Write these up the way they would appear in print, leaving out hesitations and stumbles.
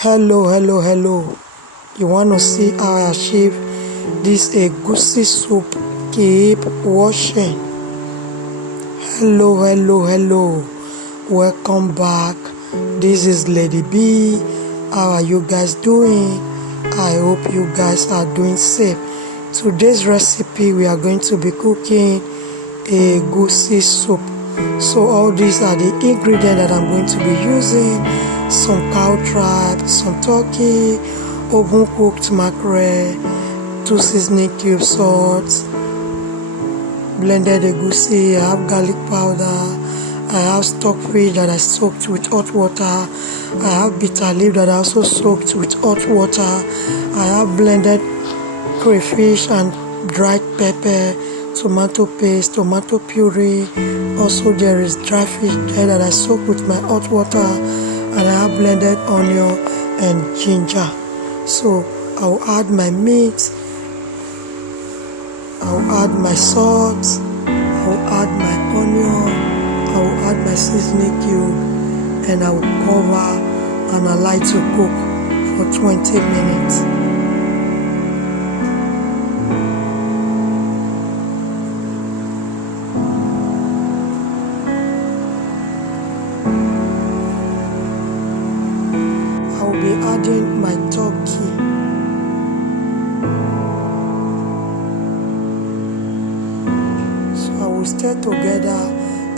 Hello. You want to see how I achieve this egusi soup? Keep watching. Hello. Welcome back. This is Lady B. How are you guys doing? I hope you guys are doing safe. Today's recipe, we are going to be cooking egusi soup. So all these are the ingredients that I'm going to be using: some cow tripe, some turkey, oven cooked mackerel, 2 seasoning cube salt, blended egusi. I have garlic powder, I have stockfish that I soaked with hot water, I have bitterleaf that I also soaked with hot water, I have blended cryfish and dried pepper, tomato paste, tomato puree. Also there is dry fish there that I soaked with my hot water, and I have blended onion and ginger. So I'll add my meat, I'll add my salt, I'll add my onion, I'll add my seasoning cube, and I will cover and allow it to cook for 20 minutes. I will be adding my turkey. So I will stir together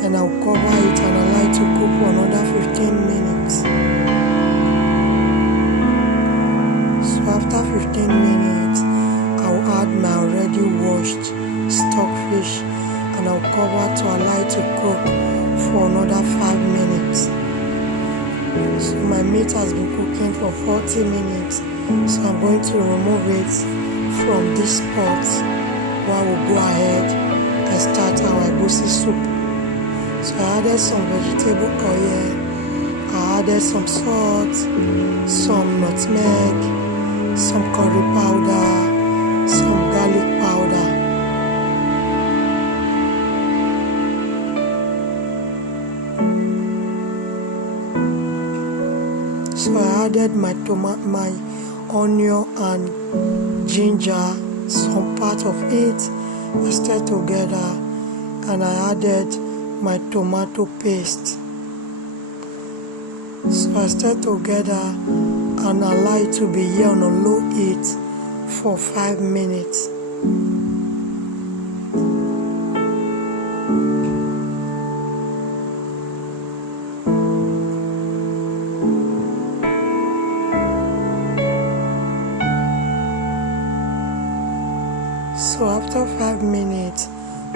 and I will cover it and allow it to cook for another 15 minutes. So after 15 minutes, I will add my already washed stockfish and I will cover to allow it to cook for another 5 minutes. So my meat has been cooking for 40 minutes, so I'm going to remove it from this pot while we go ahead and start our egusi soup. So I added some vegetable oil, I added some salt, some nutmeg, some curry powder, some garlic powder. So I added my onion and ginger, some part of it, I stirred together, and I added my tomato paste. So I stirred together and allow it to be here on a low heat for 5 minutes. So after 5 minutes,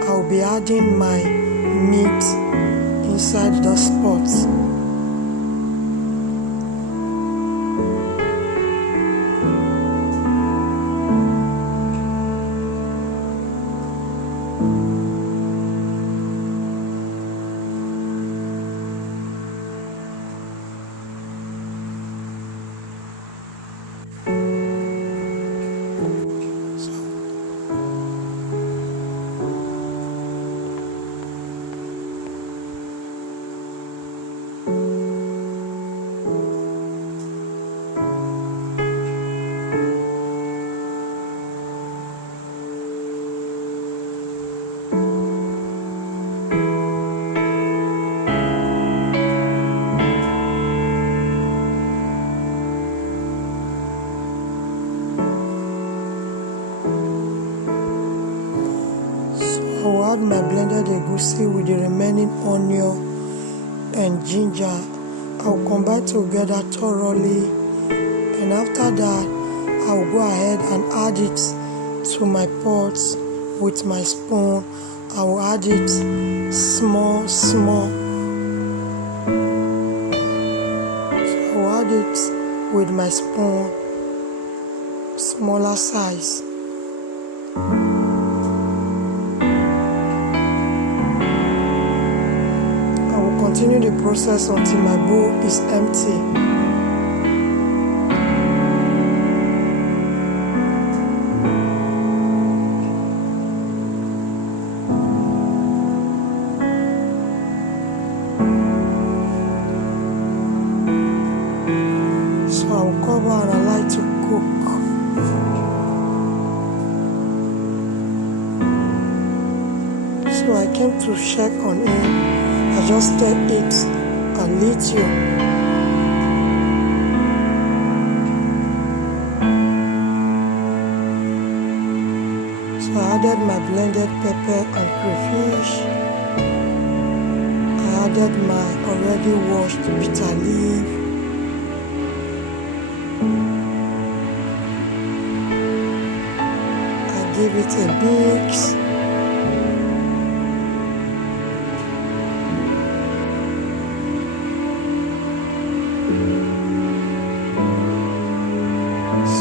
I'll be adding my meat inside the pot. I'll add my blended egusi with the remaining onion and ginger. I'll combine together thoroughly, and after that I'll go ahead and add it to my pot with my spoon. I'll add it small. So I'll add it with my spoon, smaller size. Continue the process until my bowl is empty. So I'll came to check on him. I just ate it and lit you. So I added my blended pepper and crayfish. I added my already washed bitter leaf. I give it a mix.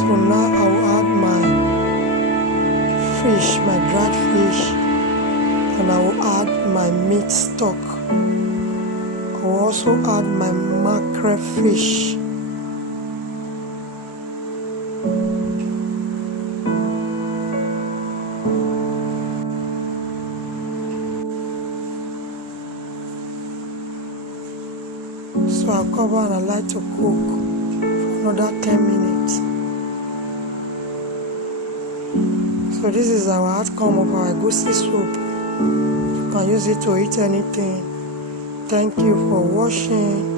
So now I'll add my fish, my dried fish, and I will add my meat stock. I will also add my mackerel fish. So I'll cover and I like to cook for another 10 minutes. So this is our outcome of our egusi soup. You can use it to eat anything. Thank you for watching.